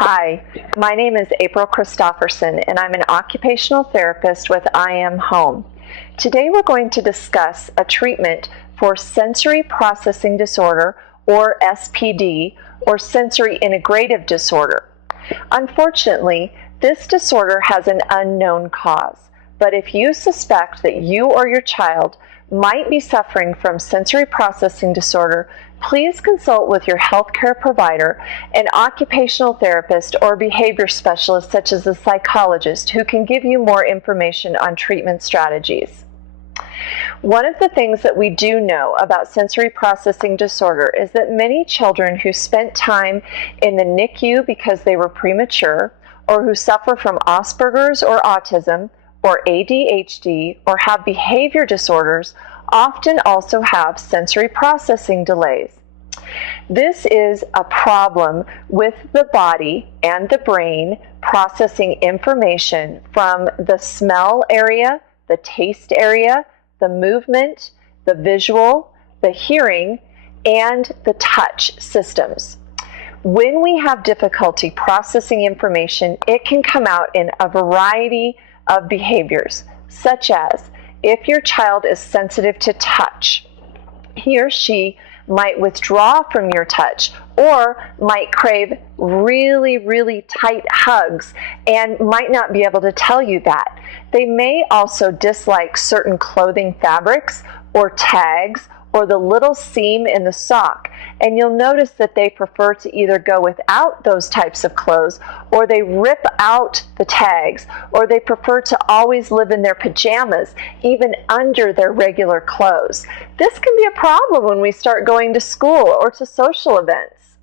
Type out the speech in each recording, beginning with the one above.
Hi, my name is April Christofferson, and I'm an occupational therapist with I Am Home. Today we're going to discuss a treatment for sensory processing disorder, or SPD, or sensory integrative disorder. Unfortunately, this disorder has an unknown cause, but if you suspect that you or your child might be suffering from sensory processing disorder, please consult with your healthcare provider, an occupational therapist, or behavior specialist such as a psychologist who can give you more information on treatment strategies. One of the things that we do know about sensory processing disorder is that many children who spent time in the NICU because they were premature, or who suffer from Asperger's or autism, or ADHD, or have behavior disorders, often also have sensory processing delays. This is a problem with the body and the brain processing information from the smell area, the taste area, the movement, the visual, the hearing, and the touch systems. When we have difficulty processing information, it can come out in a variety of behaviors, such as if your child is sensitive to touch, he or she might withdraw from your touch or might crave really tight hugs and might not be able to tell you that. They may also dislike certain clothing fabrics or tags or the little seam in the sock, and you'll notice that they prefer to either go without those types of clothes, or they rip out the tags, or they prefer to always live in their pajamas, even under their regular clothes. This can be a problem when we start going to school or to social events.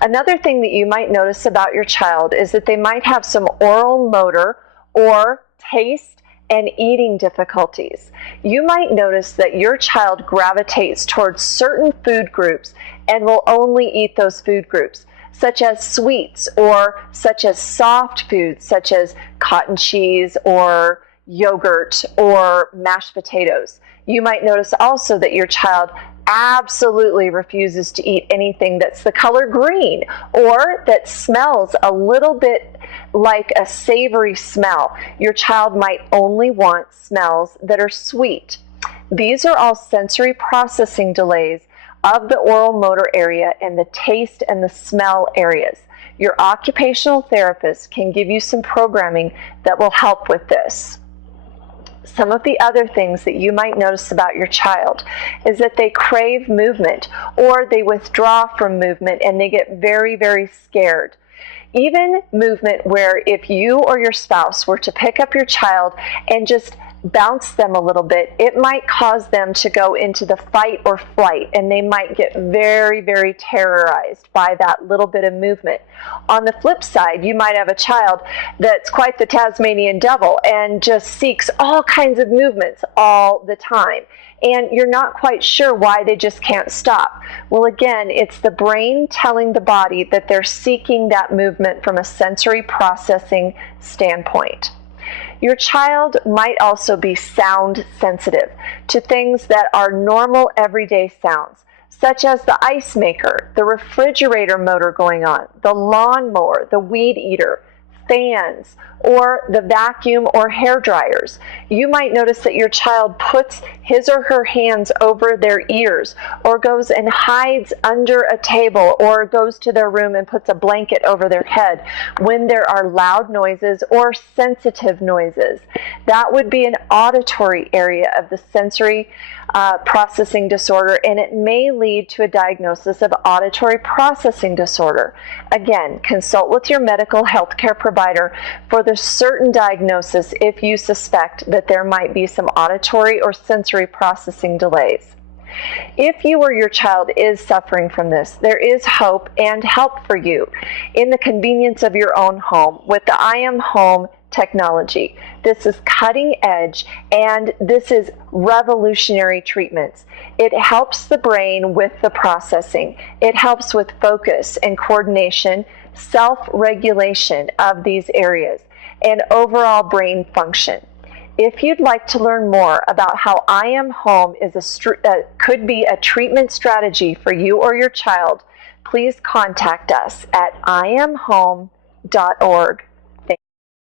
Another thing that you might notice about your child is that they might have some oral motor or taste and eating difficulties. You might notice that your child gravitates towards certain food groups and will only eat those food groups, such as sweets or such as soft foods, such as cotton cheese or yogurt or mashed potatoes. You might notice also that your child absolutely refuses to eat anything that's the color green or that smells a little bit like a savory smell. Your child might only want smells that are sweet. These are all sensory processing delays of the oral motor area and the taste and the smell areas. Your occupational therapist can give you some programming that will help with this. Some of the other things that you might notice about your child is that they crave movement, or they withdraw from movement and they get very scared. Even movement where if you or your spouse were to pick up your child and just bounce them a little bit, it might cause them to go into the fight or flight, and they might get very terrorized by that little bit of movement. On the flip side, you might have a child that's quite the Tasmanian devil and just seeks all kinds of movements all the time, and you're not quite sure why they just can't stop. Well, again, it's the brain telling the body that they're seeking that movement from a sensory processing standpoint. Your child might also be sound sensitive to things that are normal everyday sounds, such as the ice maker, the refrigerator motor going on, the lawnmower, the weed eater, fans, or the vacuum or hair dryers. You might notice that your child puts his or her hands over their ears, or goes and hides under a table, or goes to their room and puts a blanket over their head when there are loud noises or sensitive noises. That would be an auditory area of the sensory processing disorder, and it may lead to a diagnosis of auditory processing disorder. Again, consult with your medical healthcare provider for the certain diagnosis if you suspect that there might be some auditory or sensory processing delays. If you or your child is suffering from this, there is hope and help for you in the convenience of your own home with the I Am Home technology. This is cutting edge, and this is revolutionary treatments. It helps the brain with the processing. It helps with focus and coordination, self-regulation of these areas, and overall brain function. If you'd like to learn more about how I Am Home could be a treatment strategy for you or your child, please contact us at iamhome.com. www.ccdh.org.